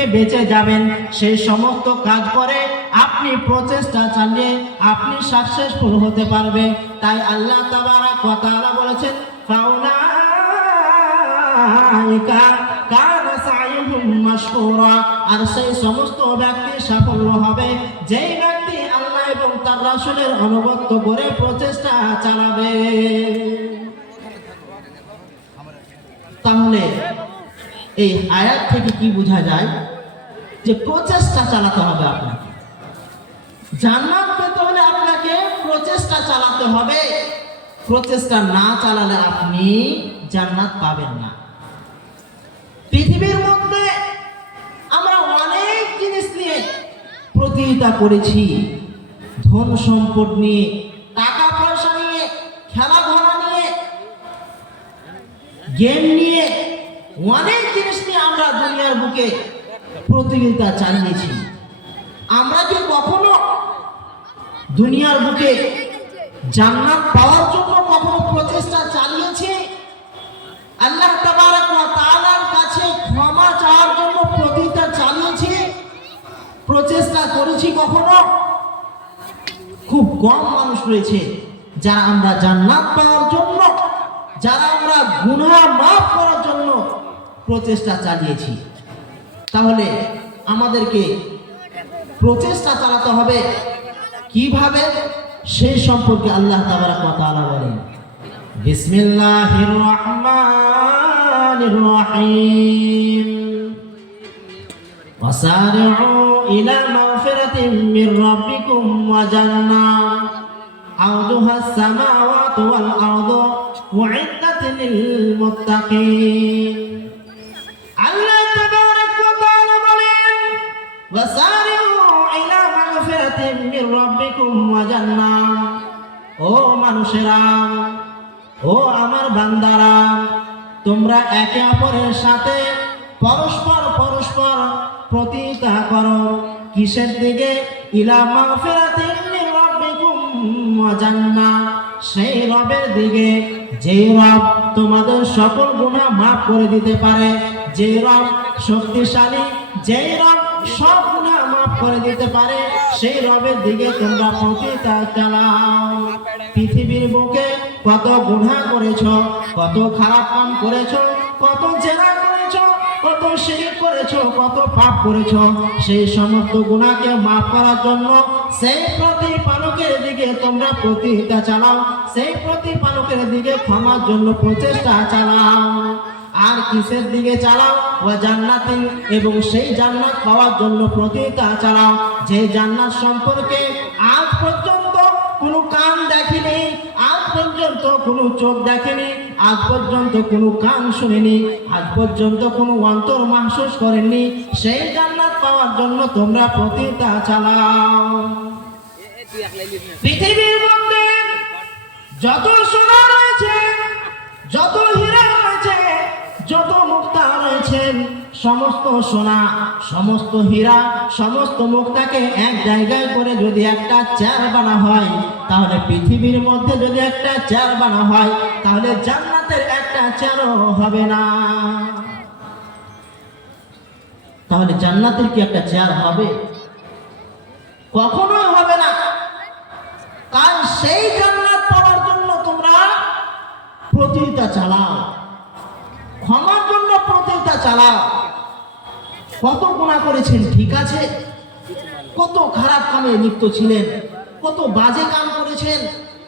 থেকে বেঁচে যাবেন, সেই সমস্ত কাজ করে আপনি প্রচেষ্টা চালিয়ে আপনি সাকসেসফুল হতে পারবে। তাই আল্লাহ তাবারাক ওয়া তাআলা বলেছেন, ফাউলাইকা কানা সাইয়ুহুম মাশকুরা। আর সেই সমস্ত ব্যক্তি সাফল্য হবে যেই ব্যক্তি আল্লাহ এবং তার রাসূলের অনুগত্য করে প্রচেষ্টা চালাবে। তাহলে এই আয়াত থেকে কি বোঝা যায়? যে প্রচেষ্টা চালাতে হবে আপনাকে। জান্নাত পেতে হলে আপনাকে প্রচেষ্টা চালাতে হবে। প্রচেষ্টা না চালালে আপনি জান্নাত পাবেন না। পৃথিবীর মধ্যে আমরা অনেক জিনিস নিয়ে প্রতিযোগিতা করেছি, ধন সম্পদ নিয়ে, টাকা পয়সা নিয়ে, খেলাধুলা নিয়ে, গেম নিয়ে, অনেক জিনিস নিয়ে আমরা দুনিয়ার বুকে প্রতিযোগিতা চালিয়েছি। আমরা কি কখনো দুনিয়ার বুকে জান্নাত পাওয়ার জন্য কখনো প্রচেষ্টা চালিয়েছি? আল্লাহ তাবারাক ওয়া তাআলার কাছে ক্ষমা চাওয়ার জন্য প্রতিযোগিতা চালিয়েছি, প্রচেষ্টা করেছি কখনো? খুব কম মানুষ রয়েছে যারা আমরা জান্নাত পাওয়ার জন্য, যারা আমরা গুনাহ মাফ করার জন্য প্রচেষ্টা চালিয়েছি। তাহলে আমাদেরকে প্রচেষ্টা চালাতে হবে কিভাবে, সেই সম্পর্কে আল্লাহ তাবারাক ওয়া তাআলা বলেন, বিসমিল্লাহির রহমানির রহিম, ওয়াসারি'উ ইলা মাগফিরাতিন মির রাব্বিকুম ওয়া জান্নাহ আরদুহাস সামাওয়াতু ওয়াল আরদু উ'ইদ্দাত লিল মুত্তাকিন। আল্লাহ তাবারাক ওয়া তাআলা বলেন, ওয়াসারি'উ ইলা মাগফিরাতিন মির রাব্বিকুম ওয়া জান্নাহ। ও মানুষেরা, ও আমার বান্দারা, তোমরা একে অপরের সাথে পরস্পর প্রতিযোগিতা করো। কিসের দিকে? ইলা মাগফিরাতিন মির রাব্বিকুম ওয়া জান্নাহ, সেই রবের দিকে যেই রব তোমাদের সকল গুনাহ মাফ করে দিতে পারে, যেই রব শক্তিশালী, যেই রব সব গুনাহ মাফ করে দিতে পারে, সেই রবের দিকে তোমরা প্রতিযোগিতা চালাও। পৃথিবীর বুকে কত গুনাহ করেছো, কত খারাপ কাম করেছো, কত জেনা করেছো, কত শিরক করেছো, কত পাপ করেছো, সেই সমস্ত গুনাহকে মাফ করার জন্য সেই প্রতিপালকের দিকে তোমরা প্রতিযোগিতা চালাও, সেই প্রতিপালকের দিকে ক্ষমার জন্য প্রচেষ্টা চালাও। আর কিসের দিকে চালাও? ওয়া জান্নাতিন, এবং সেই জান্নাত পাওয়ার জন্য প্রতিযোগিতা চালাও, যে জান্নাত সম্পর্কে আজ পর্যন্ত কোনো কান দেখেনি, আজ পর্যন্ত কোনো চোখ দেখেনি, আজ পর্যন্ত কোনো কান শুনেনি, আজ পর্যন্ত কোনো অন্তর মাহসুস করেনি, সেই জান্নাত পাওয়ার জন্য তোমরা প্রতিযোগিতা চালাও। পৃথিবীর মধ্যে যত সোনা রয়েছে, যত হীরা রয়েছে, যত মুক্তা রয়েছে, সমস্ত সোনা, সমস্ত হীরা, সমস্ত মুক্তাকে এক জায়গায় করে যদি একটা চেয়ার বানা হয়, তাহলে পৃথিবীর মধ্যে যদি একটা চেয়ার বানা হয়, তাহলে জান্নাতের একটা চেয়ারও হবে না। তাহলে জান্নাতের কি একটা চেয়ার হবে? কখনোই হবে না। কারণ সেই জান্নাত পাওয়ার জন্য তোমরা প্রতিযোগিতা চালাও, ক্ষমার জন্য প্রতিযোগিতা চালাও। কত গুনাহ করেছেন, ঠিক আছে, কত খারাপ কামে লিপ্ত ছিলেন, কত বাজে কাম করেছেন,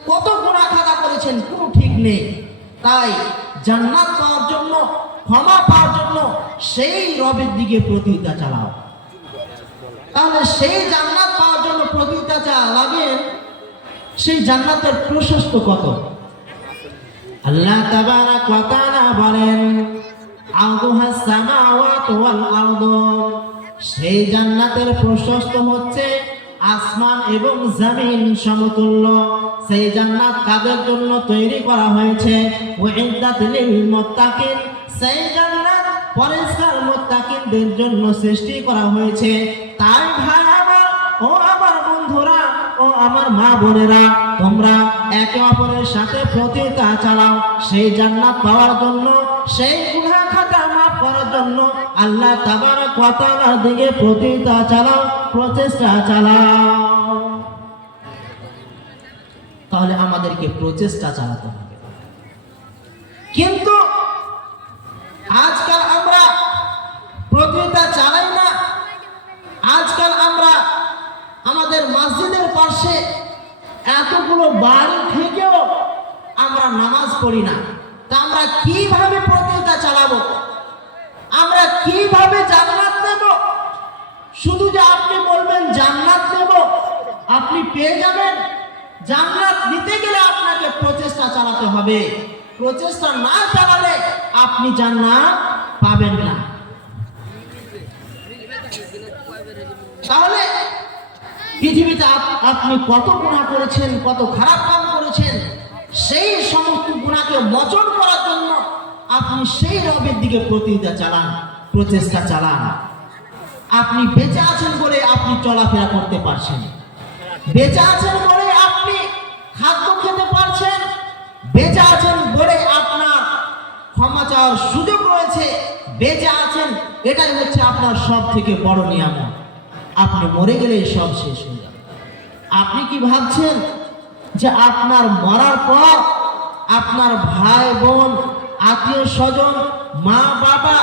কত গুনাহ খাতা করেছেন, কোনো ঠিক নেই। তাই জান্নাত পাওয়ার জন্য, ক্ষমা পাওয়ার জন্য সেই রবের দিকে প্রতিযোগিতা চালাও। তাহলে সেই জান্নাত পাওয়ার জন্য প্রতিযোগিতা চালাবেন, সেই জান্নাতের প্রশস্ত কত? আল্লাহ তাবারাক ওয়া তাআলা বলেন, আরদুহাস সামাওয়াতু ওয়াল আরদু, সেই জান্নাতের প্রশস্ত হচ্ছে আসমান এবং জমিন সমতুল্য। সেই জান্নাত কাদের জন্য তৈরি করা হয়েছে? উইদ্দাত লিল মুত্তাকিন, সেই জান্নাত পরিষ্কার মুত্তাকিনদের জন্য সৃষ্টি করা হয়েছে। তাই ভাই আমার, ও আমার বন্ধুরা, ও আমার মা বোনেরা, তোমরা একে অপরের সাথে প্রতিযোগিতা চালাও সেই জান্নাত পাওয়ার জন্য, সেই গুনাহ খাতা মাফ করার জন্য আল্লাহ তাবারক ওয়া তাআলার দিকে প্রচেষ্টা চালাও। তাহলে আমাদেরকে প্রচেষ্টা চালাতে হবে। কিন্তু আজকাল আমরা প্রতিযোগিতা চালাই না। আজকাল আমরা আমাদের মসজিদের পাশে এতগুলো বাড়ি থেকেও আমরা নামাজ পড়ি না। তা আমরা কিভাবে প্রতিযোগিতা চালাবো? আমরা কিভাবে জান্নাত নেব? শুধু যে আপনি বলবেন জান্নাত নেব, আপনি পেয়ে যাবেন? জান্নাত নিতে গেলে আপনাকে প্রচেষ্টা চালাতে হবে। প্রচেষ্টা না চালালে আপনি জান্নাত পাবেন না। তাহলে পৃথিবীতে আপনি কত গুনাহ করেছেন, কত খারাপ কাম করেছেন, সেই সমস্ত গুনাহকে মোচন করার জন্য আপনি সেই রবের দিকে প্রচেষ্টা চালান। আপনি বেঁচে আছেন বলে আপনি চলাফেরা করতে পারছেন, বেঁচে আছেন বলে আপনি খাদ্য খেতে পারছেন, বেঁচে আছেন বলে আপনার ক্ষমা চাওয়ার সুযোগ রয়েছে, বেঁচে আছেন, এটাই হচ্ছে আপনার সব থেকে বড় নিয়ামত। আপনি মরে গেলে সব শেষ হয়ে যাবে। আপনি কি ভাবছেন যে আপনার মরার পর আপনার ভাই বোন, আত্মীয় স্বজন, মা বাবা,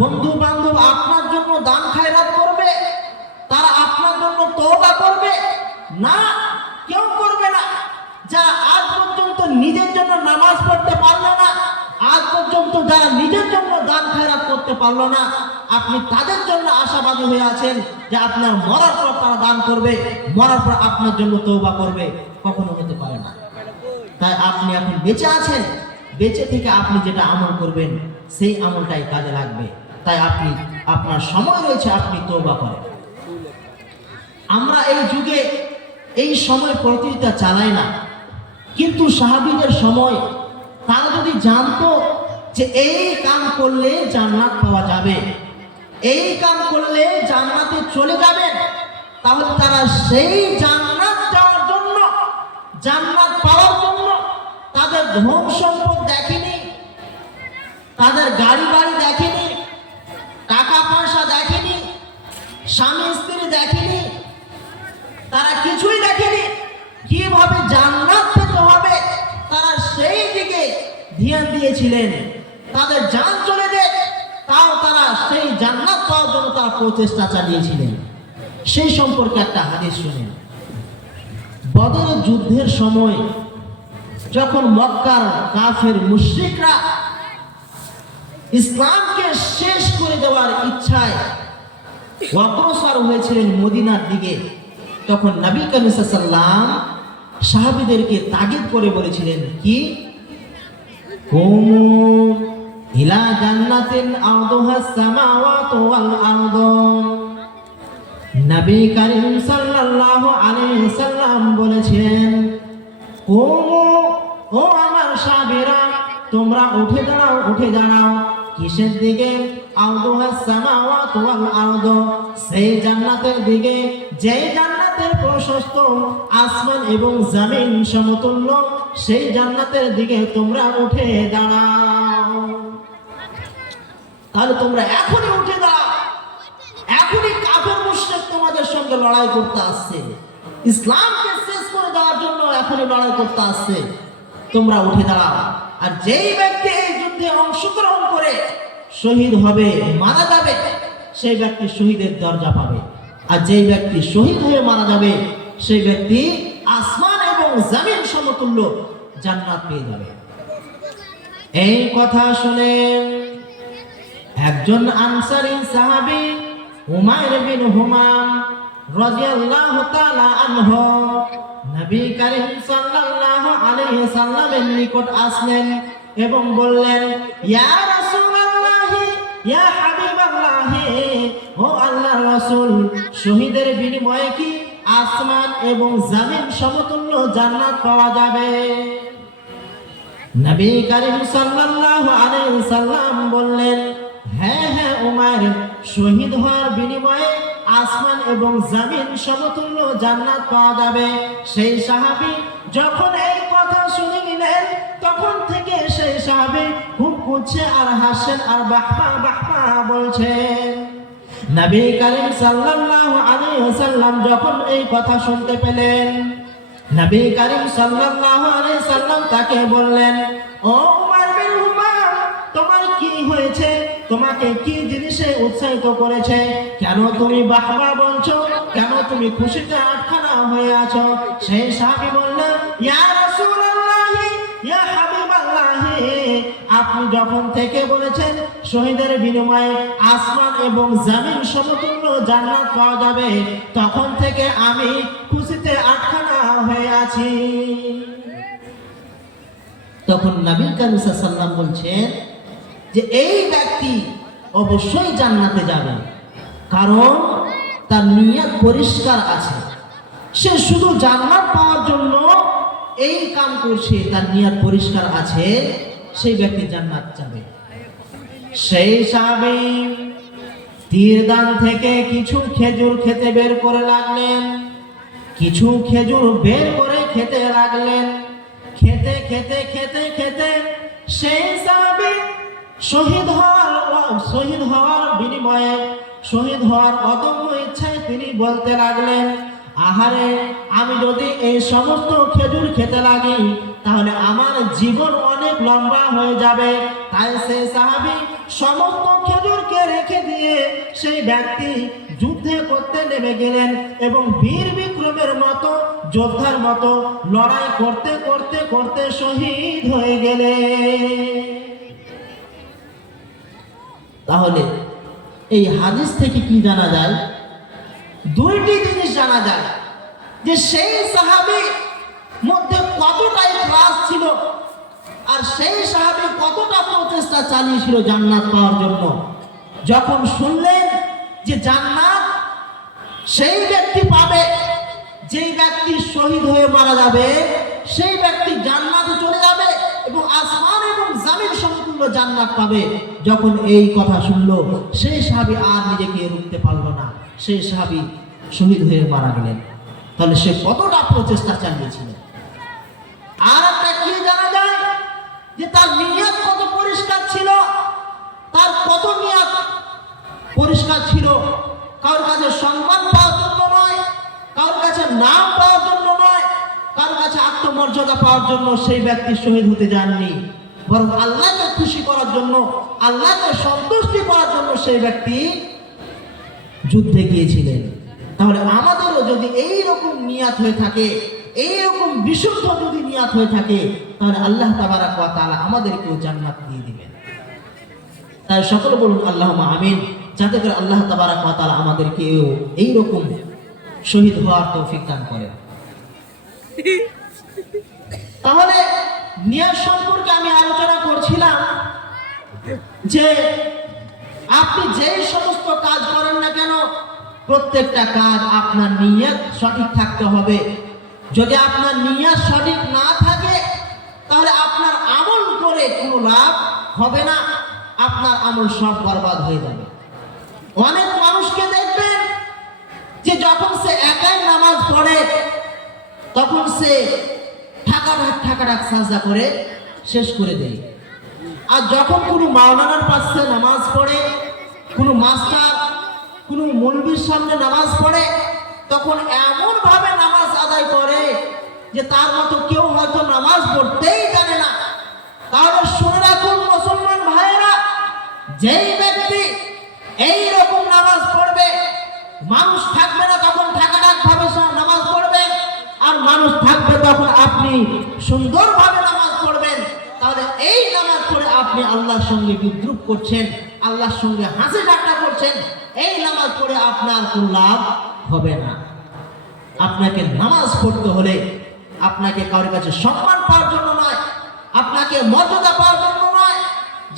বন্ধু বান্ধব আপনার জন্য দান খায়রাত করবে? তারা আপনার জন্য তওবা করবে? না, কেউ করবে না। যারা আজ পর্যন্ত নিজের জন্য নামাজ পড়তে পারলো না, আজ পর্যন্ত যারা নিজের জন্য দান খায়রাত করতে পারলো না, আপনি তাদের জন্য আশাবাদী হয়ে আছেন যে আপনার মরার পর তারা দান করবে, মরার পর আপনার জন্য তওবা করবে? কখনো হতে পারে না। তাই আপনি এখন বেঁচে আছেন, বেঁচে থেকে আপনি যেটা আমল করবেন সেই আমলটাই কাজে লাগবে। তাই আপনার সময় রয়েছে, আপনি তওবা করেন। আমরা এই যুগে এই সময় প্রতিযোগিতা চালাই না, কিন্তু সাহাবীদের সময় তারা যদি জানতো যে এই কাম করলে জান্নাত পাওয়া যাবে, এই কাম করলে জান্নাতে চলে যাবেন, তাহলে তারা সেই জান্নাত যাওয়ার জন্য, জান্নাত পাওয়ার জন্য তাদের ধন সম্পদ দেখেনি, তাদের গাড়ি বাড়ি দেখেনি, টাকা পয়সা দেখেনি, স্বামী স্ত্রী দেখেনি, তারা কিছুই দেখেনি। কিভাবে জান্নাত পেতে হবে তারা সেই দিকে ধ্যান দিয়েছিলেন। তাদের জান চলে যায়, তাও তারা সেই জান্নাত পাওয়ার জন্য তারা প্রচেষ্টা চালিয়েছিলেন। সেই সম্পর্কে একটা হাদিস শুনেন। বদরের যুদ্ধের সময় যখন মক্কার কাফের মুশরিকরা ইসলামকে শেষ করে দেওয়ার ইচ্ছায় অগ্রসর হয়েছিলেন মদিনার দিকে, তখন নবী করিম সাল্লাল্লাহু আলাইহি ওয়াসাল্লাম সাহাবীদেরকে তাগিদ করে বলেছিলেন কি, কুমু ইলা জান্নাতিন আরদুহাস সামাওয়াতু ওয়াল আরদু। নবী করিম সাল্লাল্লাহু আলাইহি ওয়াসাল্লাম বলেছেন, কুমু, ও আমার সাহাবীরা, তোমরা উঠে দাঁড়াও, উঠে দাঁড়াও। কিসের দিকে? আরদুহাস সামাওয়াতু ওয়াল আরদু, সেই জান্নাতের দিকে যে জান্নাতের প্রশস্ত আসমান এবং জমিন সমতুল্য, সেই জান্নাতের দিকে তোমরা উঠে দাঁড়াও। তাহলে তোমরা এখনই উঠে দাঁড়াও। এখনই কাফের মুশরিক তোমাদের সঙ্গে লড়াই করতে আসছে, ইসলামকে শেষ করে দেওয়ার জন্য এখনই লড়াই করতে আসছে। তোমরা উঠে দাঁড়াও। আর যেই ব্যক্তি এই যুদ্ধে অংশগ্রহণ করে শহীদ হবে, মারা যাবে, সেই ব্যক্তি শহীদের দরজা পাবে। আর যেই ব্যক্তি শহীদ হয়ে মারা যাবে, সেই ব্যক্তি আসমান এবং জমিন সমতুল্য জান্নাত পেয়ে যাবে। এই কথা শুনে একজন আনসারী সাহাবী উমাইর বিন হুমাম রাদিয়াল্লাহু তাআলা আনহু নবী করিম সাল্লাল্লাহু আলাইহি সাল্লামের নিকট আসলেন এবং বললেন, ইয়া রাসূলুল্লাহ, ইয়া হাবিবাল্লাহ, ও আল্লাহর রাসূল, শহীদের বিনিময়ে কি আসমান এবং জমিন সমতুল্য জান্নাত পাওয়া যাবে? নবী করিম সাল্লাল্লাহু আলাইহি সাল্লাম বললেন, হ্যাঁ হ্যাঁ উমাইর, শহীদ হওয়ার বিনিময়ে আসমান এবং জমিন সমতুল্য জান্নাত পাওয়া যাবে। সেই সাহাবী যখন এই কথা শুনে নিলেন, তখন থেকে সেই সাহাবী খুব খুঁজছে আর হাসছেন আর বাহবা বাহবা বলছেন। নবী করিম সাল্লাল্লাহু আলাইহি ওয়াসাল্লাম যখন এই কথা শুনতে পেলেন, নবী করিম সাল্লাল্লাহু আলাইহি ওয়াসাল্লাম তাকে বললেন, ও উমর বিন উমর, তোমার কি হয়েছে? তোমাকে কি জিনিসে উৎসাহিত করেছে? কেন তুমি বাহবা বলছো? কেন তুমি খুশিতে আটখানা হয়ে আছো? সেই সাহাবী বললেন, ইয়া রাসূলুল্লাহ, ইয়া হাবিবাল্লাহ, আপনি যখন থেকে বলেছেন শহীদের বিনিময়ে আসমান এবং জমিন সমতুল্য জান্নাত পাওয়া যাবে, তখন থেকে আমি খুশিতে আটখানা হয়ে আছি। তখন নবী করিম সাল্লাল্লাহু আলাইহি ওয়াসাল্লাম বলছেন যে এই ব্যক্তি অবশ্যই জান্নাতে যাবে, কারণ তার নিয়ত পরিষ্কার আছে। সে শুধু জান্নাত পাওয়ার জন্য এই কাম করছে, তার নিয়ত পরিষ্কার আছে, সেই ব্যক্তি জান্নাত যাবে। সেই সাহাবী তীরদান থেকে কিছু খেজুর খেতে বের করে লাগলেন, কিছু খেজুর বের করে খেতে লাগলেন। খেতে খেতে খেতে খেতে সেই সাহাবী শহীদ হওয়ার বিনিময়ে, শহীদ হওয়ার অদম্য ইচ্ছায় তিনি বলতে লাগলেন, আহারে, আমি যদি এই সমস্ত খেজুর খেতে লাগি তাহলে আমার জীবন অনেক লম্বা হয়ে যাবে। তাই সেই সাহাবী সমস্ত খেজুরকে রেখে দিয়ে সেই ব্যক্তি যুদ্ধে করতে নেমে গেলেন এবং বীর বিক্রমের মতো, যোদ্ধার মতো লড়াই করতে করতে করতে শহীদ হয়ে গেলেন। তাহলে এই হাদিস থেকে কি জানা যায়? দুইটি জিনিস জানা যায়, যে সেই সাহাবীর মধ্যে কতটা ইখলাস ছিল আর সেই সাহাবী কতটা প্রচেষ্টা চালিয়েছিল জান্নাত পাওয়ার জন্য। যখন শুনলেন যে জান্নাত সেই ব্যক্তি পাবে, যেই ব্যক্তি শহীদ হয়ে মারা যাবে, সেই ব্যক্তি জান্নাতে চলে যাবে এবং আসমান এবং জমিন সমতুল্য জান্নাত পাবে। যখন এই কথা শুনলো, সেই সাহাবী আর নিজেকে রুখতে পারলো না, সেই সাহাবী শহীদ হয়ে মারা গেলেন। তাহলে সে কতটা প্রচেষ্টা চালিয়েছিল। আর একটা কি জানা যায়, যে তার নিয়ত কত পরিষ্কার ছিল। তার কত নিয়ত পরিষ্কার ছিল, কারোর কাছে সম্মান পাওয়ার জন্য নয়, কারোর কাছে নাম পাওয়ার জন্য নয়, কারোর কাছে আত্মমর্যাদা পাওয়ার জন্য সেই ব্যক্তি শহীদ হতে যাননি, বরং আল্লাহকে খুশি করার জন্য, আল্লাহকে সন্তুষ্টি করার জন্য সেই ব্যক্তি যুদ্ধে গিয়েছিলেন। তাহলে আমাদেরও যদি এই রকম নিয়াত হয়ে থাকে, এই রকম বিশুদ্ধ যদি নিয়াত হয়ে থাকে, তাহলে আল্লাহ তাবারাক ওয়া তাআলা আমাদেরকেও জান্নাত দিয়ে দিবেন। তাই সকলে বলুন আল্লাহুম্মা আমিন, যাতে করে আল্লাহ তাবারাক ওয়া তাআলা আমাদেরকেও এই রকম শহীদ হওয়ার তৌফিক দান করেন। তাহলে নিয়াত সম্পর্কে আমি আলোচনা করছিলাম যে আপনি যেই সমস্ত কাজ করেন না কেন, প্রত্যেকটা কাজ আপনার নিয়ত সঠিক থাকতে হবে। যদি আপনার নিয়ত সঠিক না থাকে, তাহলে আপনার আমল করে কোনো লাভ হবে না, আপনার আমল সব বরবাদ হয়ে যাবে। অনেক মানুষকে দেখবেন যে যখন সে একাই নামাজ পড়ে, তখন সে ঠাকাঠাক সাজদা করে শেষ করে দেয়। আর যখন কোনো মাওলানার পাশে নামাজ পড়ে, কোনো মাস্টার, কোনো মৌলবীর সামনে নামাজ পড়ে, তখন এমন ভাবে নামাজ আদায় করে যে তার মতো কেউ হয়তো নামাজ পড়তেই জানে না। তাহলে শুনে রাখুন মুসলমান ভাইয়েরা, যেই ব্যক্তি এই রকম নামাজ পড়বে, মানুষ থাকবে না তখন ঠাকাঠাক ভাবে নামাজ পড়বে, আর মানুষ থাকবে তখন আপনি সুন্দরভাবে নামাজ পড়বেন। তাহলে এই নামাজ পড়ে আপনি আল্লাহর সঙ্গে বিদ্রুপ করছেন, আল্লাহর সঙ্গে হাসি ঠাট্টা করছেন, এই নামাজ পড়ে আপনার কোনো লাভ হবে না। আপনাকে নামাজ পড়তে হলে আপনাকে কারোর কাছে সম্মান পাওয়ার জন্য নয়, আপনাকে মর্যাদা পাওয়ার জন্য নয়,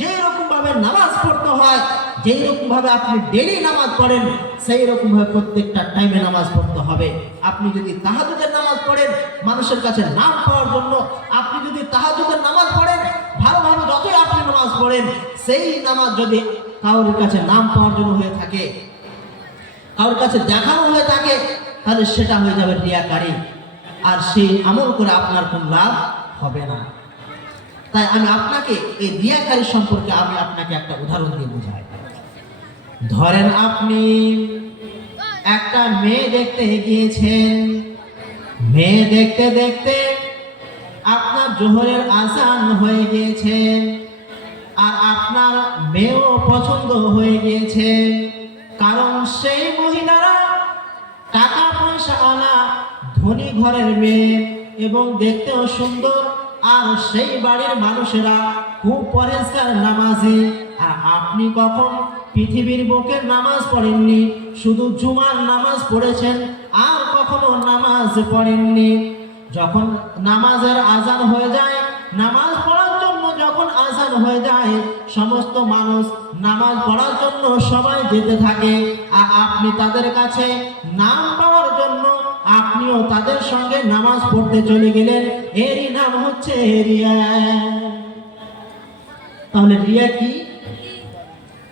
যেই রকম ভাবে নামাজ পড়তে হয়, যেই রকম ভাবে আপনি ডেইলি নামাজ পড়েন, সেই রকম ভাবে প্রত্যেকটা টাইমে নামাজ পড়তে হবে। আপনি যদি তাহাজ্জুদের নামাজ পড়েন মানুষের কাছে নাম পাওয়ার জন্য, আপনি যদি তাহাজ্জুদের নামাজ পড়েন ভালোভাবে, যতই আপনি নামাজ পড়েন, সেই নামাজ যদি কারোর কাছে নাম পাওয়ার জন্য হয়ে থাকে, কারোর কাছে দেখানো হয়ে থাকে, তাহলে সেটা হয়ে যাবে রিয়াকারী, আর সেই আমল করে আপনার কোনো লাভ হবে না। তাই আমি আপনাকে এই রিয়াকারী সম্পর্কে আমি আপনাকে একটা উদাহরণ দিয়ে বোঝাই। ধরেন আপনি একটা মেয়ে দেখতে গিয়েছেন, মেয়ে দেখতে দেখতে আপনার জোহরের আজান হয়ে গিয়েছে, আর আপনার মেয়েও পছন্দ হয়ে গিয়েছে, কারণ সেই মহিলারা টাকা পয়সা আলা ধনী ঘরের মেয়ে এবং দেখতেও সুন্দর, আর সেই বাড়ির মানুষেরা খুব পরেজগার নামাজি। আর আপনি কখন পৃথিবীর বুকের নামাজ পড়েননি, শুধু জুমার নামাজ পড়েছেন আর কখনো নামাজ পড়েননি। যখন নামাজের আজান হয়ে যায়, নামাজ পড়ার জন্য যখন আজান হয়ে যায়, সমস্ত মানুষ নামাজ পড়ার জন্য সবাই যেতে থাকে, আর আপনি তাদের কাছে নাম পাওয়ার জন্য আপনিও তাদের সঙ্গে নামাজ পড়তে চলে গেলেন। এরই নাম হচ্ছে রিয়া। তাহলে রিয়া কি?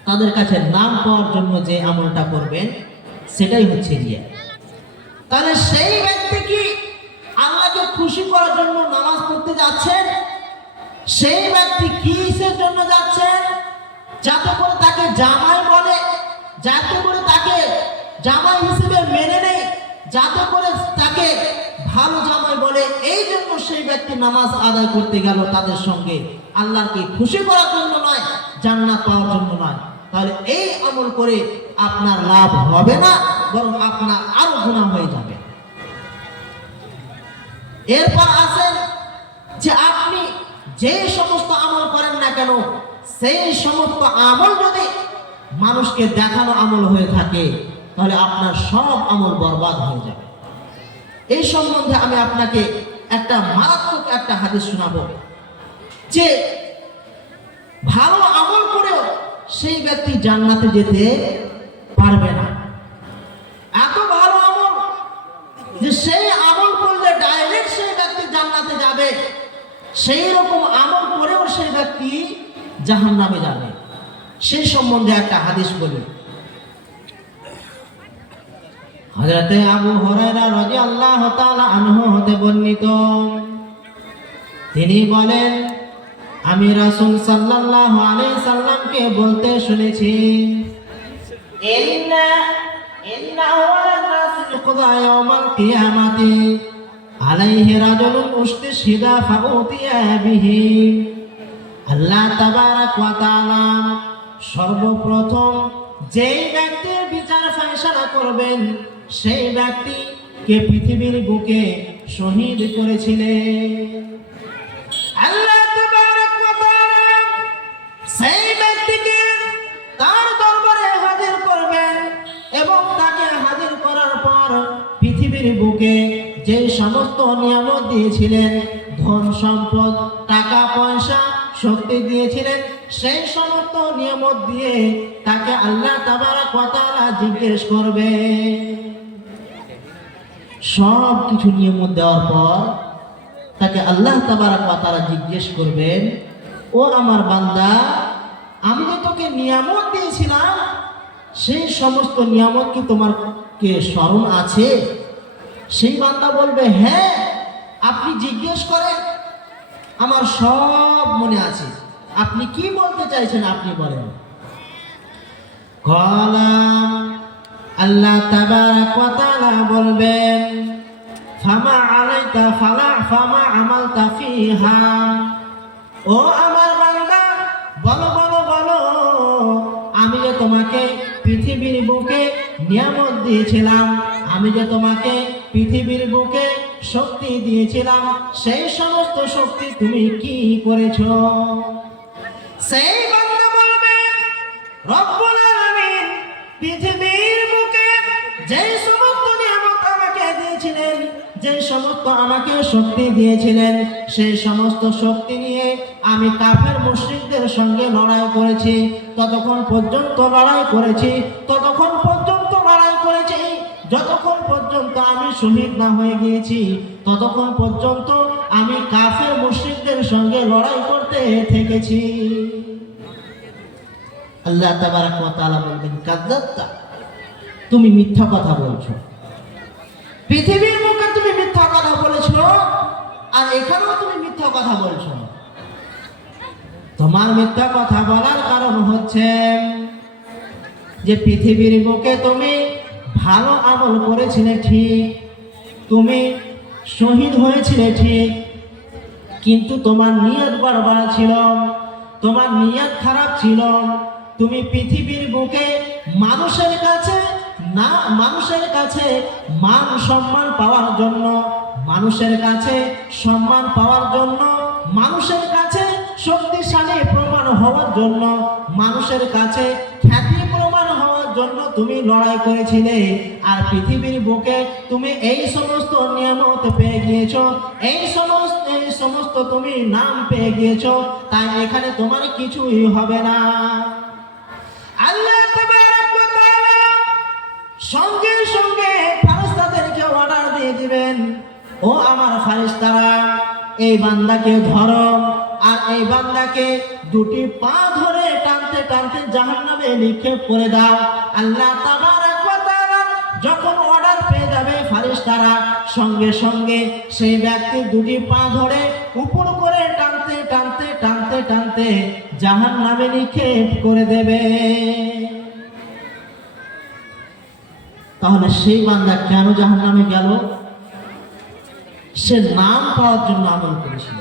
তাদের কাছে নাম পাওয়ার জন্য যে আমলটা করবেন সেটাই হচ্ছে রিয়া। তাহলে সেই ব্যক্তি কি আল্লাহকে খুশি করার জন্য নামাজ পড়তে যাচ্ছেন? সেই ব্যক্তি কিসের জন্য যাচ্ছেন? যাতে করে তাকে জামাই বলে, যাতে করে তাকে জামাই হিসেবে মেনে নেয়, যাতে করে তাকে ভালো জামাই বলে, এই জন্য সেই ব্যক্তি নামাজ আদায় করতে গেল তাদের সঙ্গে। আল্লাহকে খুশি করার জন্য নয়, জান্নাত পাওয়ার জন্য নয়। তাহলে এই আমল করে আপনার লাভ হবে না, বরং আপনার আরো গুনাহ হয়ে যাবে। এরপর আসেন যে আপনি যে সমস্ত আমল করেন না কেন, সেই সমস্ত আমল যদি মানুষকে দেখানো আমল হয়ে থাকে, তাহলে আপনার সব আমল বরবাদ হয়ে যাবে। এই সম্বন্ধে আমি আপনাকে একটা মারাত্মক একটা হাদিস শোনাবো, যে ভালো আমল করেও সেই ব্যক্তি জান্নাতে যেতে পারবে না। এত ভালো আমল যে সেই আমল করলে ডাইরেক্ট সেই ব্যক্তি জান্নাতে যাবে, সেই রকম আমল করেও সেই ব্যক্তি জাহান্নামে যাবে। সেই সম্বন্ধে একটা হাদিস বলি। হযরতে আবু হুরায়রা রাদিয়াল্লাহু তাআলা আনহু হতে বর্ণিত, তিনি বলেন, আমি রাসূল সাল্লাল্লাহু আলাইহি সাল্লামকে বলতে শুনেছি, ইন্না আওয়ালান নাস ইউকযা ইয়াওমাল কিয়ামাতি আলাইহি রাজুলুন উসতিশহিদা ফাউতিয়া বিহি। আল্লাহ তাবারাক ওয়া তাআলা সর্বপ্রথম যেই ব্যক্তির বিচার ফয়সালা করবেন, সেই ব্যক্তিকে পৃথিবীর বুকে শহীদ করেছিলেন। আল্লাহ তাবারাক ওয়া তাআলা সেই ব্যক্তিকে তার দরবারে হাজির করবেন, এবং তাকে হাজির করার পর পৃথিবীর বুকে যে সমস্ত নিয়ামত দিয়েছিলেন, ধন সম্পদ, টাকা পয়সা, শক্তি দিয়েছিলেন, সেই সমস্ত নিয়ামত দিয়ে তাকে আল্লাহ তাবারাক ওয়া তাআলা জিজ্ঞেস করবে। সব কিছু নিয়ামত দেওয়ার পর তাকে আল্লাহ তাবারাক ওয়া তাআলা জিজ্ঞেস করবেন, ও আমার বান্দা, আমি যে তোকে নিয়ামত দিয়েছিলাম, সেই সমস্ত নিয়ামত কি তোমার কে স্মরণ আছে? সেই বান্দা বলবে, হ্যাঁ, আপনি জিজ্ঞেস করেন, আমার সব মনে আছে। আপনি কি বলতে চাইছেন আপনি বলেন। আল্লাহ তাবারাক ওয়া তাআলা বলবেন, ফামা আলাইকা ফামা আমালতা ফিহা। ও আমার বান্দা, বলো বলো বলো, আমি যে তোমাকে পৃথিবীর বুকে নিয়ামত দিয়েছিলাম, আমি যে তোমাকে পৃথিবীর বুকে শক্তি দিয়েছিলাম, সেই সমস্ত শক্তি তুমি কি করেছো? সেই বান্দা বলবে, রব্বুল আলামিন পৃথিবীর বুকে যে সমস্ত নিয়ামত আমাকে দিয়েছিলেন, যে সমস্ত আমাকে শক্তি দিয়েছিলেন, সেই সমস্ত শক্তি নিয়ে আমি কাফের মুশরিকদের সঙ্গে লড়াই করেছি, ততক্ষণ পর্যন্ত লড়াই করেছি, ততক্ষণ পর্যন্ত লড়াই করেছি, যতক্ষণ পর্যন্ত আমি শহীদ না হয়ে গিয়েছি, ততক্ষণ পর্যন্ত আমি কাফের মুশরিকদের সঙ্গে লড়াই করতে থেকেছি। আল্লাহ তাবারাক ওয়া তাআলা বলবেন, কাযাবতা, তুমি মিথ্যা কথা বলছো। পৃথিবীর মুখে তুমি মিথ্যা কথা বলেছো, আর এখানেও তুমি মিথ্যা কথা বলছো। তোমার মিথ্যা কথা বলার কারণ হচ্ছে যে পৃথিবীর বুকে তুমি ভালো আমল করেছিলে ঠিক, তুমি শহীদ হয়েছিলে ঠিক, কিন্তু তোমার নিয়ত গড়বড় ছিল, তোমার নিয়ত খারাপ ছিল। তুমি পৃথিবীর বুকে মানুষের কাছে মানুষের কাছে মান সম্মান পাওয়ার জন্য, মানুষের কাছে সম্মান পাওয়ার জন্য, মানুষের কাছে শক্তিশালী প্রমাণ হওয়ার জন্য, মানুষের কাছে খ্যাতি প্রমাণ হওয়ার জন্য তুমি লড়াই করেছিলে। আর পৃথিবীর বুকে তুমি এই সমস্ত নিয়ামত পেয়ে গিয়েছো, এই সমস্ত তুমি নাম পেয়ে গিয়েছো, তাই এখানে তোমার কিছুই হবে না। আল্লাহ তাবারক ওয়া তাআলা সঙ্গে সঙ্গে ফেরেশতাদেরকে অর্ডার দিয়ে দিবেন, ও আমার ফেরেশতারা, এই বান্দাকে ধরো আর এই বান্দাকে দুটি পা ধরে টানতে টানতে জাহান্নামে নিক্ষেপ করে দাও। আল্লাহ তাবারক ওয়া তাআলা যখন অর্ডার পেয়ে যাবে ফেরেশতারা সঙ্গে সঙ্গে সেই ব্যক্তি দুটি পা ধরে উপর করে টানতে টানতে টানতে টানতে জাহান্নামে নিক্ষেপ করে দেবে। তাহলে সেই বান্দা কেন জাহান্নামে গেল? সে নাম পাওয়ার জন্য আমল করেছিল।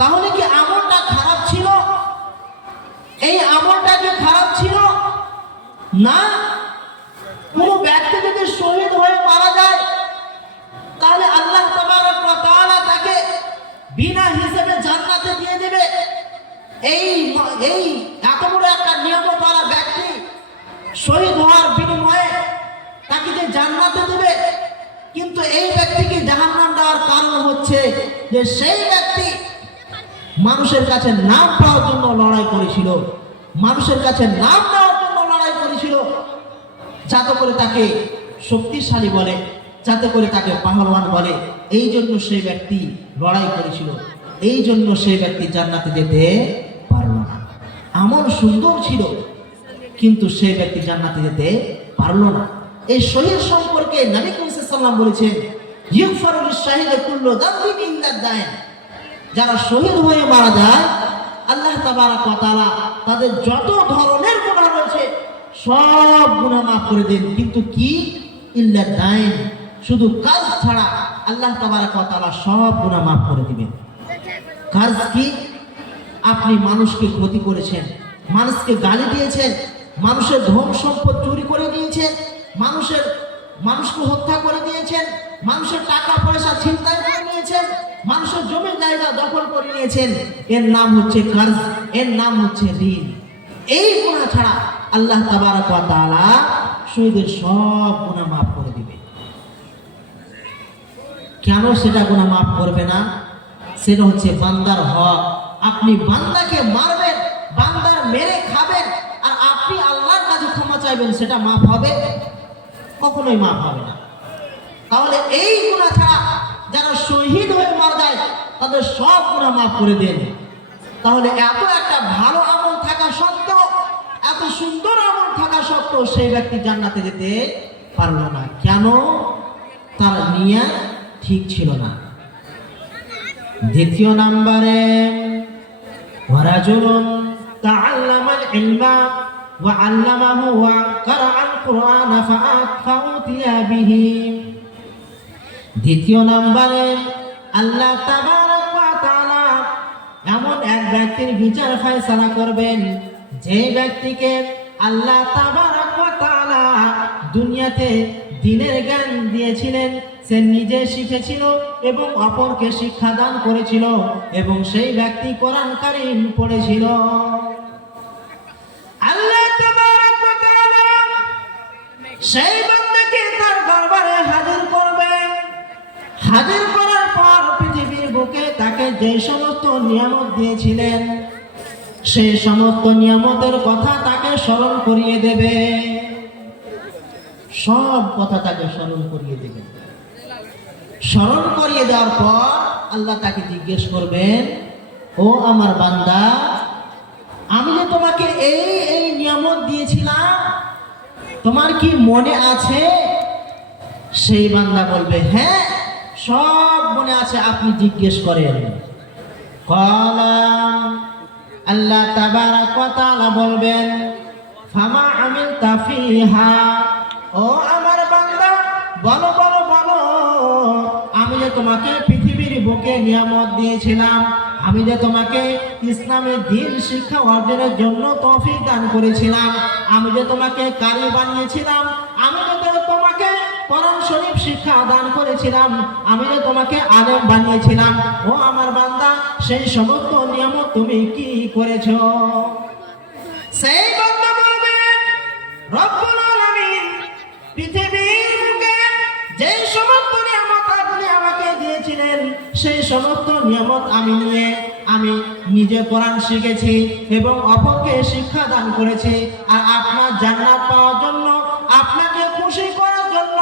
তাহলে কি আমলটা খারাপ ছিল? এই আমলটা কি খারাপ ছিল? না। কোন ব্যক্তি যদি শহীদ হয়ে মারা যায় তাহলে আল্লাহ তাবারক ওয়া তাআলা তাকে বিনা হিসেবে জান্নাতে দিয়ে দেবে। এই এত বড় একটা নিয়ামতওয়ালা ব্যক্তি শহীদ হওয়ার বিনিময়ে তাকে যে জান্নাতে দেবে, কিন্তু এই ব্যক্তিকে জাহান্নাম দেওয়ার কারণ হচ্ছে যে সেই ব্যক্তি মানুষের কাছে নাম পাওয়ার জন্য লড়াই করেছিল, মানুষের কাছে নাম দেওয়ার জন্য লড়াই করেছিল, যাতে করে তাকে শক্তিশালী বলে, যাতে করে তাকে পাহলওয়ান বলে। এই জন্য সেই ব্যক্তি লড়াই করেছিল, এই জন্য সেই ব্যক্তি জান্নাতে যেতে পারল না। আমল সুন্দর ছিল কিন্তু সেই ব্যক্তি জান্নাতে যেতে পারল না। এই শহীদ সম্পর্কে নবী করিম সাল্লাল্লাহু আলাইহি ওয়াসাল্লাম বলেছেন, ইগফারু লিশ-শাহিদি কুল্লু যামবিন ইল্লা দায়ন। যারা শহীদ হয়ে মারা যায় আল্লাহ তাবারক ওয়া তাআলা তাদের যত ধরনের গুনাহ রয়েছে সব গুনাহ মাফ করে দেন, কিন্তু কি? ইল্লা দায়ন, শুধু কাজ ছাড়া আল্লাহ তাবারক ওয়া তাআলা সব গুনাহ মাফ করে দিবেন। কাজ কি? আপনি মানুষকে ক্ষতি করেছেন, মানুষকে গালি দিয়েছেন, মানুষের ধন সম্পদ চুরি করে দিয়েছেন, মানুষকে হত্যা করে দিয়েছেন, মানুষের টাকা পয়সা ছিনতাই করে নিয়েছেন, মানুষের জমি জায়গা দখল করে নিয়েছেন, এর নাম হচ্ছে কার্জ, এর নাম হচ্ছে ঋণ। এই গুনাহ ছাড়া আল্লাহ তাবারক ওয়া তাআলা শহীদের সব গুনাহ মাফ করে দিবে। কেন সেটা গুনাহ মাফ করবে না? সেটা হচ্ছে বান্দার হক। আপনি বান্দাকে মারবেন, বান্দার মেরে খাবেন, আর আপনি আল্লাহর কাছে ক্ষমা চাইবেন, সেটা মাফ হবে? কখনোই মাফ হবে না। তাহলে এই গুনাহ ছাড়া যারা শহীদ হয়ে মারা যায় তাদের সব গুনাহ মাফ করে দেন। তাহলে এত একটা ভালো আমল থাকা সত্ত্বেও, এত সুন্দর আমল থাকা সত্ত্বেও সেই ব্যক্তি জান্নাতে যেতে পারল না। কেন? তার নিয়ত ঠিক ছিল না। দ্বিতীয় নম্বরে, ওয়ারাজুলুন তাআল্লামাল ইলমা ওয়া আল্লামাহু ওয়া কারাআল কুরআনা ফাউতিয়া বিহি। দ্বিতীয় নম্বরে আল্লাহ তাবারক ওয়া তাআলা এমন এক ব্যক্তির বিচার ফয়সালা করবেন যে ব্যক্তিকে আল্লাহ তাবারক ওয়া তাআলা দুনিয়াতে দ্বীনের জ্ঞান দিয়েছিলেন, সে নিজে শিখেছিল এবং অপরকে শিক্ষা দান করেছিল, এবং সেই ব্যক্তি কোরআন কারীম পড়েছিল। আল্লাহ তাবারক ওয়া তাআলা সেই বান্দাকে তার দরবারে হাজির করবেন। হাজির করার পর পৃথিবীর বুকে তাকে যে সমস্ত নিয়ামত দিয়েছিলেন সেই সমস্ত নিয়ামতের কথা তাকে স্মরণ করিয়ে দেবে, সব কথা তাকে স্মরণ করিয়ে দেবে। স্মরণ করিয়ে দেওয়ার পর আল্লাহ তাকে জিজ্ঞেস করবেন, ও আমার বান্দা, আমি যে তোমাকে এই এই নিয়ামত দিয়েছিলাম তোমার কি মনে আছে? সেই বান্দা বলবে, হ্যাঁ সব মনে আছে, আপনি জিজ্ঞেস করেন। আল্লাহ তাবারাক ওয়া তাআলা বলবেন, ফামা আমিলতা ফিহা, ও আমার বান্দা বলো বলো বলো, আমি যে তোমাকে পৃথিবীর বুকে নিয়ামত দিয়েছিলাম, আমি যে তোমাকে ইসলামের দ্বীন শিক্ষা অর্জনের জন্য তৌফিক দান করেছিলাম, আমি যে তোমাকে কারি বানিয়েছিলাম, আমি যে তোমাকে কোরআন শরীফ শিক্ষা দান করেছিলাম, আমি যে তোমাকে আলেম বানিয়েছিলাম, ও আমার বান্দা সেই সমস্ত নিয়ামত তুমি কি করেছো? সেই বান্দা বলবে, রব্বুল আলামিন পৃথিবীর বুকে যে সমস্ত নিয়ামত আপনি আমাকে দিয়েছিলেন, সেই সমস্ত নিয়ামত আমি নিয়ে আমি নিজে কোরআন শিখেছি এবং অপরকে শিক্ষা দান করেছি। আর আপনার জান্নাত পাওয়ার জন্য, আপনাকে খুশি করার জন্য,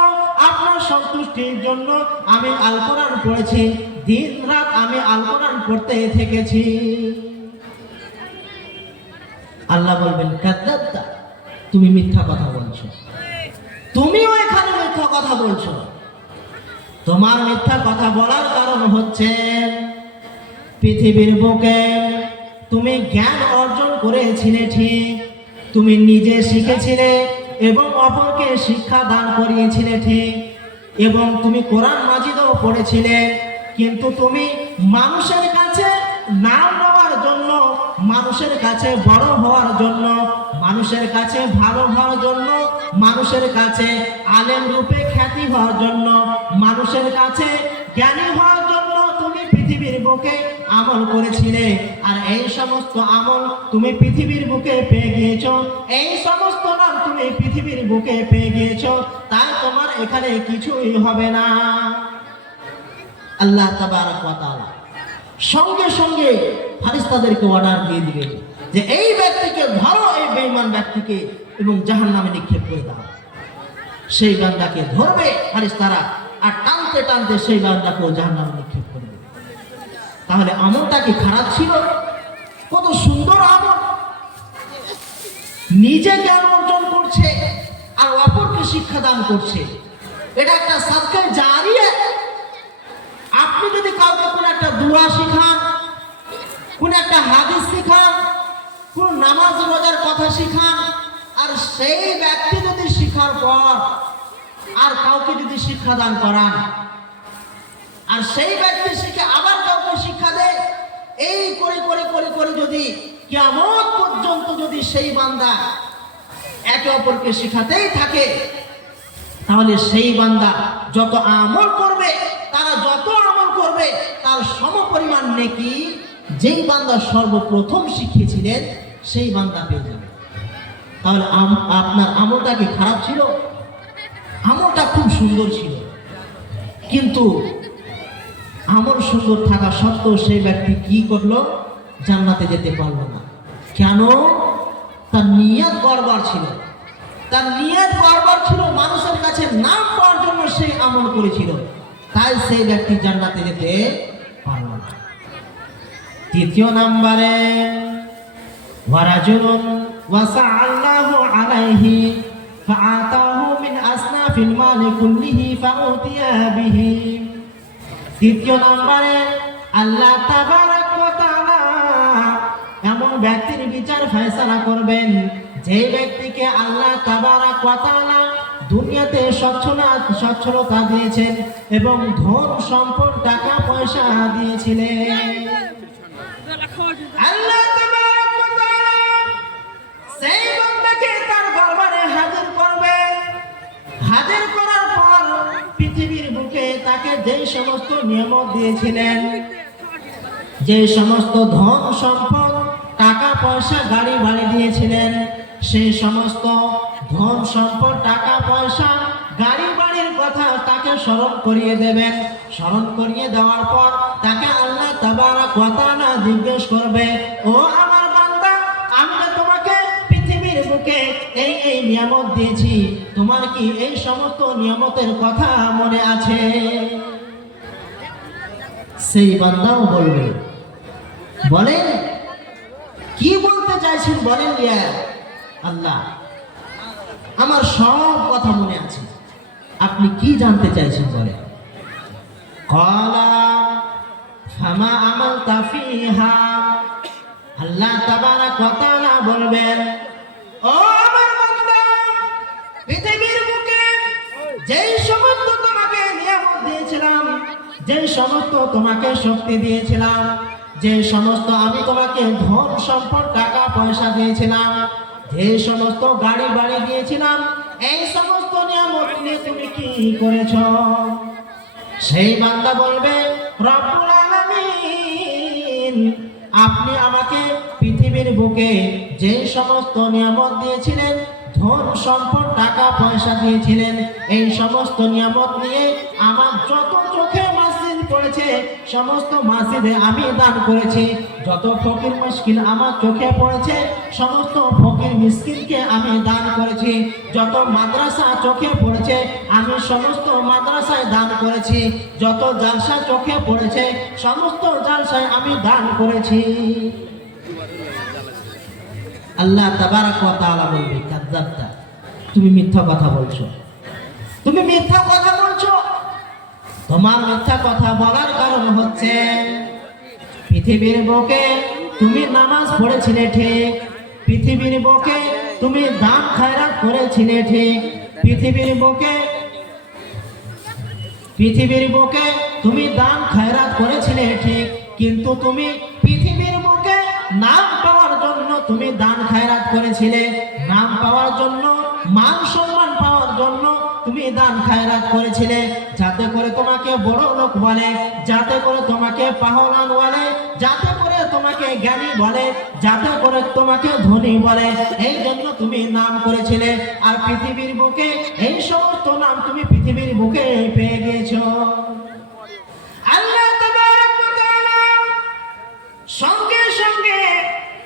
আপনার সন্তুষ্টির জন্য আমি আল কোরআন পড়েছি, দিন রাত আমি আল কোরআন পড়তে থেকেছি। আল্লাহ বলবেন, কাদ্দাবতা, তুমি মিথ্যা কথা বলছো, তুমিও এখানে মিথ্যা কথা বলছো। তোমার মিথ্যা কথা বলার কারণ হচ্ছে পৃথিবীর বুকে তুমি জ্ঞান অর্জন করেছিলে ঠিক, তুমি নিজে শিখেছিলে এবং অপরকে শিক্ষা দান করিয়েছিলে ঠিক, এবং তুমি কোরআন মাজিদও পড়েছিলে, কিন্তু তুমি মানুষের কাছে নাম নেওয়ার জন্য, মানুষের কাছে বড় হওয়ার জন্য, মানুষের কাছে ভালো হওয়ার জন্য, মানুষের কাছে আলেম রূপে খ্যাতি হওয়ার জন্য, মানুষের কাছে জ্ঞানী হওয়ার জন্য তুমি পৃথিবীর বুকে আমল করেছিলে। আর এই সমস্ত আমল তুমি পৃথিবীর বুকে পেয়ে গিয়েছো, এই সমস্ত নাম তুমি পৃথিবীর বুকে পেয়ে গিয়েছো, তাই তোমার এখানে কিছুই হবে না। আল্লাহ তাবারাক ওয়া তাআলা সঙ্গে সঙ্গে ফেরেশতাদেরকে অর্ডার দিয়ে দিলেন যে এই ব্যক্তিকে ধরো, এই বেঈমান ব্যক্তিকে, এবং জাহান্নামে নিক্ষেপ করে দাও। সেই বান্দাকে ধরবে ফেরেশতারা, আর টানতে টানতে সেই বান্দাকেও জাহান্নামে নিক্ষেপ করে দেবে। তাহলে আমলটা কি খারাপ ছিল? কত সুন্দর আমল! নিজে জ্ঞান অর্জন করছে আর অপরকে শিক্ষা দান করছে, এটা একটা সাদকায়ে জারিয়া। আপনি যদি কাউকে কোন একটা দোয়া শিখান, কোন একটা হাদিস শিখান, কোন নামাজ রোজার কথা শিখান, আর সেই ব্যক্তি যদি শিখার পর আর কাউকে যদি শিক্ষা দান করান, আর সেই ব্যক্তি শিখে আবার কাউকে শিক্ষা দেয়, এই করে করে করে করে যদি কিয়ামত পর্যন্ত যদি সেই বান্দা একে অপরকে শিখাতেই থাকে, তাহলে সেই বান্দা যত আমল করবে, তারা যত আমল করবে, তার সমপরিমাণ নেকি যেই বান্দা সর্বপ্রথম শিখিয়েছিলেন সেই বান্দা পেয়ে যাবে। তাহলে আপনার আমলটা কি খারাপ ছিল? আমলটা খুব সুন্দর ছিল, কিন্তু আমল সুন্দর থাকা সত্ত্বেও সেই ব্যক্তি কি করলো? জান্নাতে যেতে পারলো না। কেন? তার নিয়ত গড়বড় ছিল, তার নিয়ত গড়বড় ছিল, মানুষের কাছে নাম পাওয়ার জন্য সেই আমল করেছিল, তাই সেই ব্যক্তি জান্নাতে যেতে পারল না। তৃতীয় নম্বরে, ওয়ারাজুলুন ওয়াসাআল্লাহু আলাইহি ফাআতাহু মিন আসনাফিল মালি কুল্লিহি ফাউতিয়া বিহি। তৃতীয় নম্বরে, আল্লাহ তাবারাক ওয়া তাআলা এমন ব্যক্তির বিচার ফয়সালা করবেন যে ব্যক্তিকে আল্লাহ তাবারাক ওয়া তাআলা দুনিয়াতে সচ্ছলতা দিয়েছেন এবং ধন সম্পদ টাকা পয়সা দিয়েছিলেন। আল্লাহ তাবারাক ওয়া তাআলা সেই বান্দাকে তার দরবারে হাজির করবেন। হাজির করার পর পৃথিবীর বুকে তাকে যে সমস্ত নিয়ামত দিয়েছিলেন, যে সমস্ত ধন সম্পদ টাকা পয়সা গাড়ি বাড়ি দিয়েছিলেন, সেই সমস্ত ধন সম্পদ টাকা পয়সা গাড়ি বাড়ির কথা তাকে স্মরণ করিয়ে দেবেন। স্মরণ করিয়ে দেওয়ার পর তাকে আল্লাহ তাবারাক ওয়া তাআলা জিজ্ঞেস করবে, ও আমার বান্দা, আমি তো তোমাকে পৃথিবীর বুকে এই এই নিয়ামত দিয়েছি, তোমার কি এই সমস্ত নিয়ামতের কথা মনে আছে? সেই বান্দাও বলবে, বলেন কি বলতে চাইছেন বলেন, ইয়া আল্লাহ, আমার সব কথা মনে আছে, আপনি কি জানতে চাইছেন বলেন। ক্বালা ফামা আমালতা ফিহা। আল্লাহ তাবারাক ওয়া তাআলা বলবেন, ও আমার বান্দা, পৃথিবীর বুকে যেই সমস্ত তোমাকে নিয়ামত দিয়েছিলাম, যেই সমস্ত তোমাকে শক্তি দিয়েছিলাম, যে সমস্ত আমি তোমাকে ধন সম্পদ টাকা পয়সা দিয়েছিলাম, যে সমস্ত গাড়ি বাড়ি দিয়েছিলাম, এই সমস্ত নিয়ামত নিয়ে তুমি কি করেছো? সেই বান্দা বলবে, রব্বুল আলামিন, আপনি আমাকে পৃথিবীর বুকে যে সমস্ত নিয়ামত দিয়েছিলেন, ধন সম্পদ টাকা পয়সা দিয়েছিলেন, এই সমস্ত নিয়ামত নিয়ে আমার যত চোখে মসজিদ পড়েছে সমস্ত মসজিদে আমি দান করেছি, যত ফকির মিসকিন আমার চোখে পড়েছে সমস্ত ফকির মিসকিনকে আমি দান করেছি, যত মাদ্রাসা চোখে পড়েছে আমি সমস্ত মাদ্রাসায় দান করেছি, যত জালসা চোখে পড়েছে সমস্ত জালসায় আমি দান করেছি। আল্লাহ তাবারাক ওয়া তাআলা বলবে, কাযযাবতা, তুমি মিথ্যা কথা বলছো, তুমি মিথ্যা কথা বলছো। তোমার মিথ্যা কথা বলার কারণ হচ্ছে পৃথিবীর বুকে তুমি নামাজ পড়েছিলে ঠিক, পৃথিবীর বুকে তুমি দান খয়রাত করেছিলে ঠিক, পৃথিবীর বুকে তুমি দান খয়রাত করেছিলে ঠিক, কিন্তু তুমি পৃথিবীর বুকে নাম পাওয়ার জন্য তুমি দান খয়রাত করেছিলে, নাম পাওয়ার জন্য, মান সম্মান পাওয়ার জন্য তুমি দান খয়রাত করেছিলে, যাতে করে তোমাকে বড় লোক বলে, যাতে করে তোমাকে পাহলান বলে, যাতে করে তোমাকে জ্ঞানী বলে, যাতে করে তোমাকে ধনী বলে, এই জন্য তুমি নাম করেছিলে। আর পৃথিবীর বুকে এই সমস্ত নাম তুমি পৃথিবীর বুকে পেয়ে গিয়েছো। আল্লাহ তাবারাক ওয়া তাআলা সঙ্গে সঙ্গে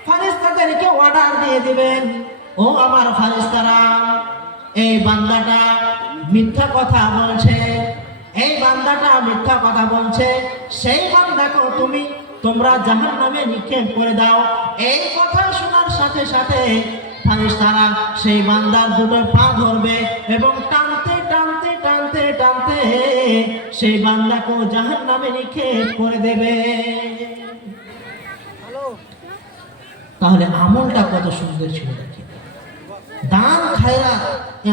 ফেরেশতাদেরকে অর্ডার দিয়ে দিবেন, ও আমার ফেরেশতারা, এই বান্দাটা মিথ্যা কথা বলছে, এই বান্দাটা মিথ্যা কথা বলছে, সেই বান্দাকে তোমরা জাহান্নামে নিক্ষেপ করে দাও। এই কথা শোনার সাথে সাথে ফেরেশতারা সেই বান্দার দুটো পা ধরবে এবং টানতে টানতে টানতে টানতে সেই বান্দাকে জাহান্নামে নিক্ষেপ করে দেবে। তাহলে আমলটা কত সুন্দর ছিল দেখি। দান খায়রাত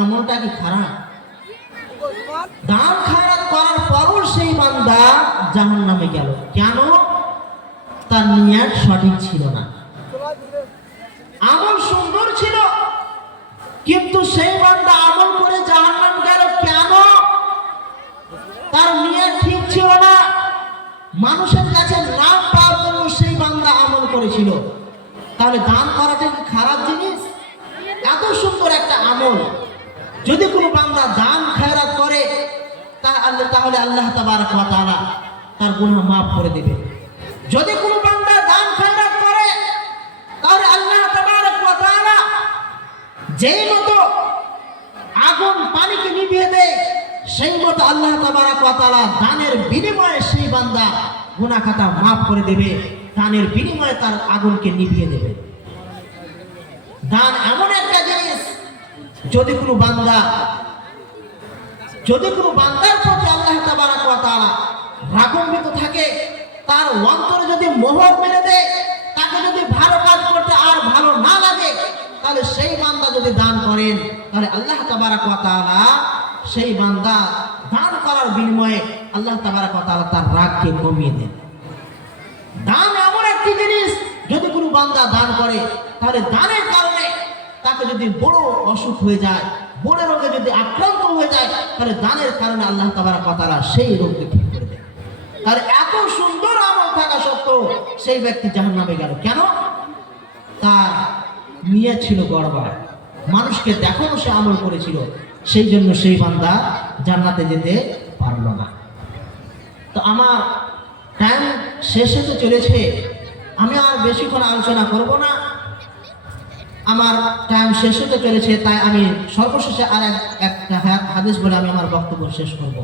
আমলটা কি খারাপ? দান খায়রাত করার পরও সেই বান্দা জাহান্নামে গেল কেন? তার নিয়ত সঠিক ছিল না। আমল সুন্দর ছিল কিন্তু সেই বান্দা আমল করে জাহান্নাম গেল কেন? তার নিয়ত ঠিক ছিল না। মানুষের কাছে নাম পাওয়ার জন্য সেই বান্দা আমল করেছিল। তাহলে দান করাটা কি খারাপ জিনিস? এত সুন্দর একটা আমল যদি কোনো বান্দা দান খয়রাত করে তাহলে আল্লাহ তাবারাক ওয়া তাআলা তার গুনাহ মাফ করে দেবে। যদি কোনো বান্দা দান খয়রাত করে তাহলে আল্লাহ তাবারাক ওয়া তাআলা যেই মতো আগুন পানিকে নিভিয়ে দেয় সেই মতো আল্লাহ তাবারাক ওয়া তাআলা দানের বিনিময়ে সেই বান্দা গুনাহ খাতা মাফ করে দেবে, দানের বিনিময়ে তার আগুনকে নিভিয়ে দেবে। দান এমন একটা জিনিস যদি কোনো বান্দার প্রতি আল্লাহ তাবারাক ওয়া তাআলা রাগান্বিত থাকে, তার অন্তরে যদি মোহর মেরে দেয়, তাকে যদি ভালো কাজ করতে আর ভালো না লাগে, তাহলে সেই বান্দা যদি দান করেন তাহলে আল্লাহ তাবারাক ওয়া তাআলা সেই বান্দা দান করার বিনিময়ে আল্লাহ তাবারাক ওয়া তাআলা তার রাগকে কমিয়ে দেন। দান এমন একটি জিনিস যদি কোনো বান্দা দান করে তাহলে দানের কারণে তাকে যদি বড় অসুখ হয়ে যায়, বড় রোগে যদি আক্রান্ত হয়ে যায়, তাহলে দানের কারণে আল্লাহ তাবারাক ওয়া তাআলা সেই রোগকে ঠিক করে দেন। তাহলে এত সুন্দর আমল থাকা সত্ত্বেও সেই ব্যক্তি জাহান্নামে গেল কেন? তার নিয়ত ছিল গড়বড়, মানুষকে দেখানো সে আমল করেছিল, সেই জন্য সেই বান্দা জান্নাতে যেতে পারল না। তো আমার টাইম শেষ হতে চলেছে, আমি আর বেশিক্ষণ আলোচনা করব না, আমার টাইম শেষ হতে চলেছে, তাই আমি সর্বশেষে আর একটা হাদিস বলে আমি আমার বক্তব্য শেষ করব।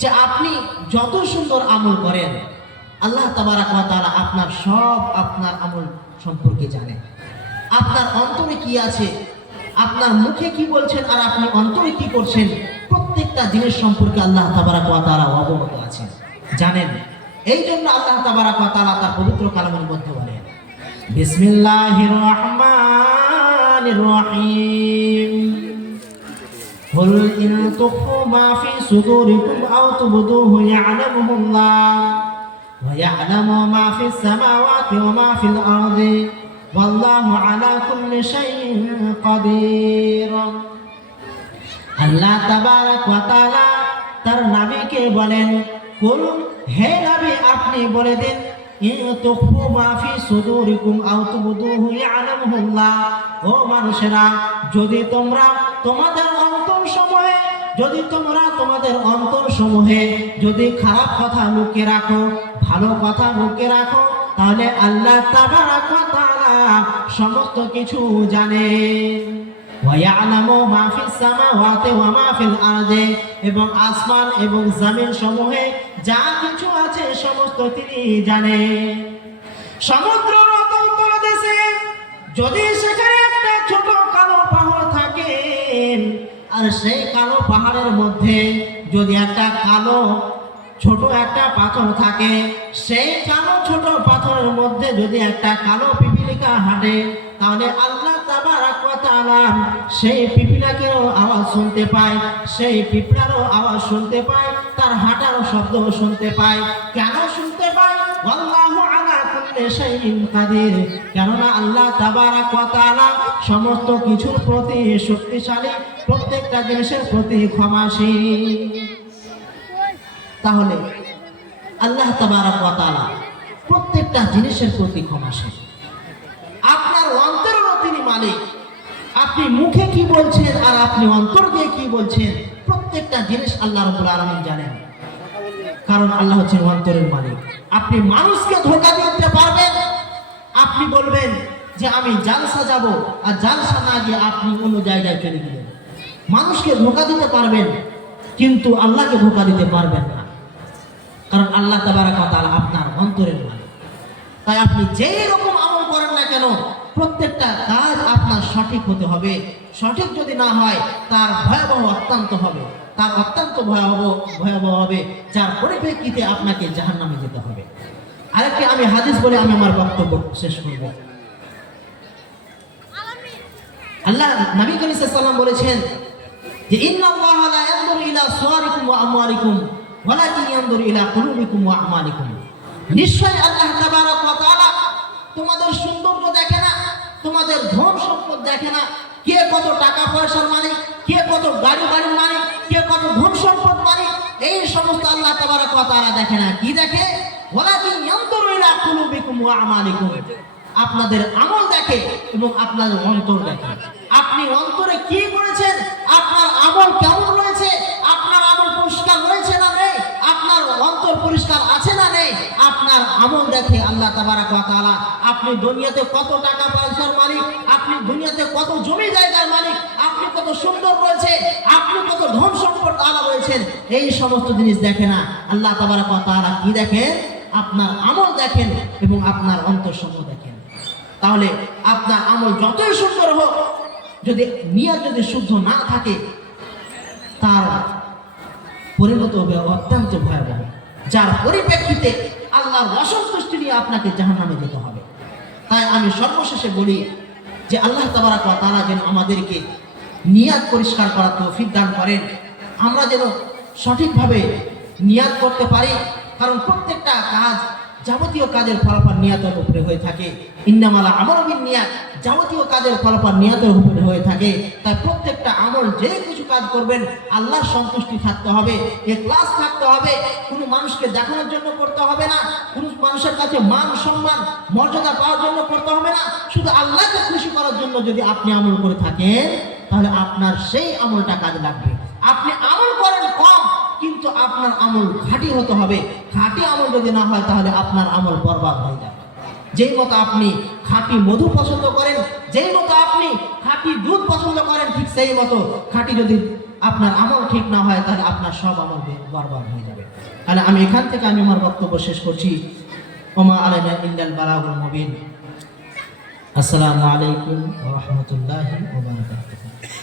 যে আপনি যত সুন্দর আমল করেন আল্লাহ তাবারাক ওয়া তাআলা আপনার আমল সম্পর্কে জানেন। আপনার অন্তরে কি আছে, আপনার মুখে কি বলছেন আর আপনি অন্তরে কি করছেন, প্রত্যেকটা জিনিস সম্পর্কে আল্লাহ তাবারাক ওয়া তাআলা অবগত আছেন, জানেন। এই জন্য আল্লাহ তাবারাক ওয়া তাআলা তার পবিত্র কালামের মধ্যে বলেন, বিসমিল্লাহির রহমানির রহিম قل إن تخفوا ما في صدوركم أو تبدوه يعلمه الله ويعلم ما في السماوات وما في الأرض والله على كل شيء قدير আল্লাহ তাবারক ওয়া তাআলা তার নবীকে বলেন কুল হে নবী আপনি বলে দেন ইন তুখফু মা ফি সুদুরিকুম আও তুবদুহু ইয়ালামুল্লাহ ও মানুষেরা যদি তোমরা তোমাদের অন্তরসমূহে যদি খারাপ কথা লুকিয়ে রাখো ভালো কথা লুকিয়ে রাখো তাহলে আল্লাহ তাবারক ওয়া তাআলা সমস্ত কিছু জানেন ওয়ায়ালামু মা ফিস সামাওয়াতি ওয়া মা ফিল আরদি এবং আসমান এবং জমিন সমূহে যা কিছু আছে সমস্ত তিনি জানেন সমুদ্রের অতল তলদেশে যদি সেখানে একটা ছোট কালো পাহাড় থাকে আর সেই কালো পাহাড়ের মধ্যে যদি একটা কালো ছোট একটা পাথর থাকে সেই কালো ছোট পাথরের মধ্যে যদি একটা কালো পিপিলিকা হাঁটে তাহলে আল্লাহ তাবারক ওয়া তাআলা সেই পিপিলিকারও আওয়াজ শুনতে পায় সেই পিঁপড়ারও আওয়াজ শুনতে পায় তার হাঁটারও শব্দ শুনতে পায় কেন শুনতে পায় আল্লাহু আলা কুল্লি শাইইন কাদির কেননা আল্লাহ তাবারক ওয়া তাআলা সমস্ত কিছুর প্রতি শক্তিশালী প্রত্যেকটা জিনিসের প্রতি ক্ষমাশীল তাহলে আল্লাহ তাবারক ওয়া তাআলা প্রত্যেকটা জিনিসের প্রতি ক্ষমাশীল আপনার অন্তরেরও তিনি মালিক আপনি মুখে কি বলছেন আর আপনি অন্তর দিয়ে কি বলছেন প্রত্যেকটা জিনিস আল্লাহ রাব্বুল আলামিন জানেন কারণ আল্লাহ হচ্ছেন অন্তরের মালিক আপনি মানুষকে ধোঁকা দিতে পারবেন আপনি বলবেন যে আমি জালসা যাব আর জালসা না গিয়ে আপনি অন্য জায়গায় চলে গেলেন মানুষকে ধোঁকা দিতে পারবেন কিন্তু আল্লাহকে ধোঁকা দিতে পারবেন না কারণ আল্লাহ তাবারক ওয়া তাআলা আপনার অন্তরের মালিক তাই আপনি যেই রকম আমল করেন না কেন প্রত্যেকটা কাজ আপনার সঠিক হতে হবে সঠিক যদি না হয় তার ভয়াবহ অত্যন্ত হবে তার অত্যন্ত ভয়াবহ হবে যার পরিপ্রেক্ষিতে আপনাকে জাহান্নামে যেতে হবে আরেকটি আমি হাদিস বলে আমি আমার বক্তব্য শেষ করব আল্লাহ নবী করিম সাল্লাল্লাহু আলাইহি ওয়াসাল্লাম বলেছেন যে ইন্নাল্লাহা লা ইয়ানজুরু ইলা সুওয়ারিকুম ওয়া আমওয়ালিকুম ওয়ালাকিন ইয়ানজুরু ইলা কুলুবিকুম ওয়া আমালিকুম নিশ্চয় আল্লাহ তাবারক ওয়া তাআলা তোমাদের সৌন্দর্য দেখে না তোমাদের ধন সম্পদ দেখে না কে কত টাকা পয়সার মালিক কে কত বাড়ির মালিক কে কত ধন সম্পদ মালিক এই সমস্ত আল্লাহ তাবারক ওয়া তাআলা দেখে না কি দেখে ওয়ালাকিন ইয়ানজুরু ইলা কুলুবিকুম ওয়া আমালিকুম আপনাদের আমল দেখে এবং আপনাদের অন্তর দেখে আপনি অন্তরে কি করেছেন আপনার আমল কেমন রয়েছে আপনার আমল পরিষ্কার রয়েছে না নেই আপনার অন্তর পরিষ্কার আছে না নেই আপনার আমল দেখে আল্লাহ তাবারক ওয়া তাআলা আপনি দুনিয়াতে কত টাকা পয়সার মালিক আপনি দুনিয়াতে কত জমি জায়গার মালিক আপনি কত সুন্দর রয়েছে আপনি কত ধন সম্পদ আলা রয়েছেন এই সমস্ত জিনিস দেখে না আল্লাহ তাবারক ওয়া তাআলা কি দেখেন আপনার আমল দেখেন এবং আপনার অন্তরসমূহ দেখেন তাহলে আপনার আমল যতই সুন্দর হোক যদি নিয়ত যদি শুদ্ধ না থাকে তার পরিণত হবে অত্যন্ত ভয়াবহ যার পরিপ্রেক্ষিতে আল্লাহর অসন্তুষ্টি নিয়ে আপনাকে জাহান্নামে যেতে হবে তাই আমি সর্বশেষে বলি যে আল্লাহ তাবারক ওয়া তাআলা যেন আমাদেরকে নিয়ত পরিষ্কার করার তৌফিক দান করেন আমরা যেন সঠিকভাবে নিয়ত করতে পারি কারণ প্রত্যেকটা কাজ যাবতীয় কাজের ফলাফল নিয়তের উপরে হয়ে থাকে ইন্নামাল আমালু বিন্নিয়াত যাবতীয় কাজের ফলাফল নিয়তের উপরে হয়ে থাকে তাই প্রত্যেকটা আমল যে কিছু কাজ করবেন আল্লাহর সন্তুষ্টি থাকতে হবে ইখলাস থাকতে হবে কোনো মানুষকে দেখানোর জন্য করতে হবে না কোনো মানুষের কাছে মান সম্মান মর্যাদা পাওয়ার জন্য করতে হবে না শুধু আল্লাহকে খুশি করার জন্য যদি আপনি আমল করে থাকেন তাহলে আপনার সেই আমলটা কাজে লাগবে আপনি আমল করেন কম কিন্তু আপনার আমল খাঁটি হতে হবে খাঁটি আমল যদি না হয় তাহলে আপনার আমল বরবাদ হয়ে যাবে যেই মতো আপনি খাঁটি মধু পছন্দ করেন যেই মতো আপনি খাঁটি দুধ পছন্দ করেন ঠিক সেই মতো খাঁটি যদি আপনার আমল ঠিক না হয় তাহলে আপনার সব আমল বরবাদ হয়ে যাবে তাহলে আমি এখান থেকে আমি আমার বক্তব্য শেষ করছি ওমা আলাইনা ইল্লাল বালাগুল মুবিন আসসালামু আলাইকুম ওয়া রাহমাতুল্লাহি ওয়া বারাকাতুহু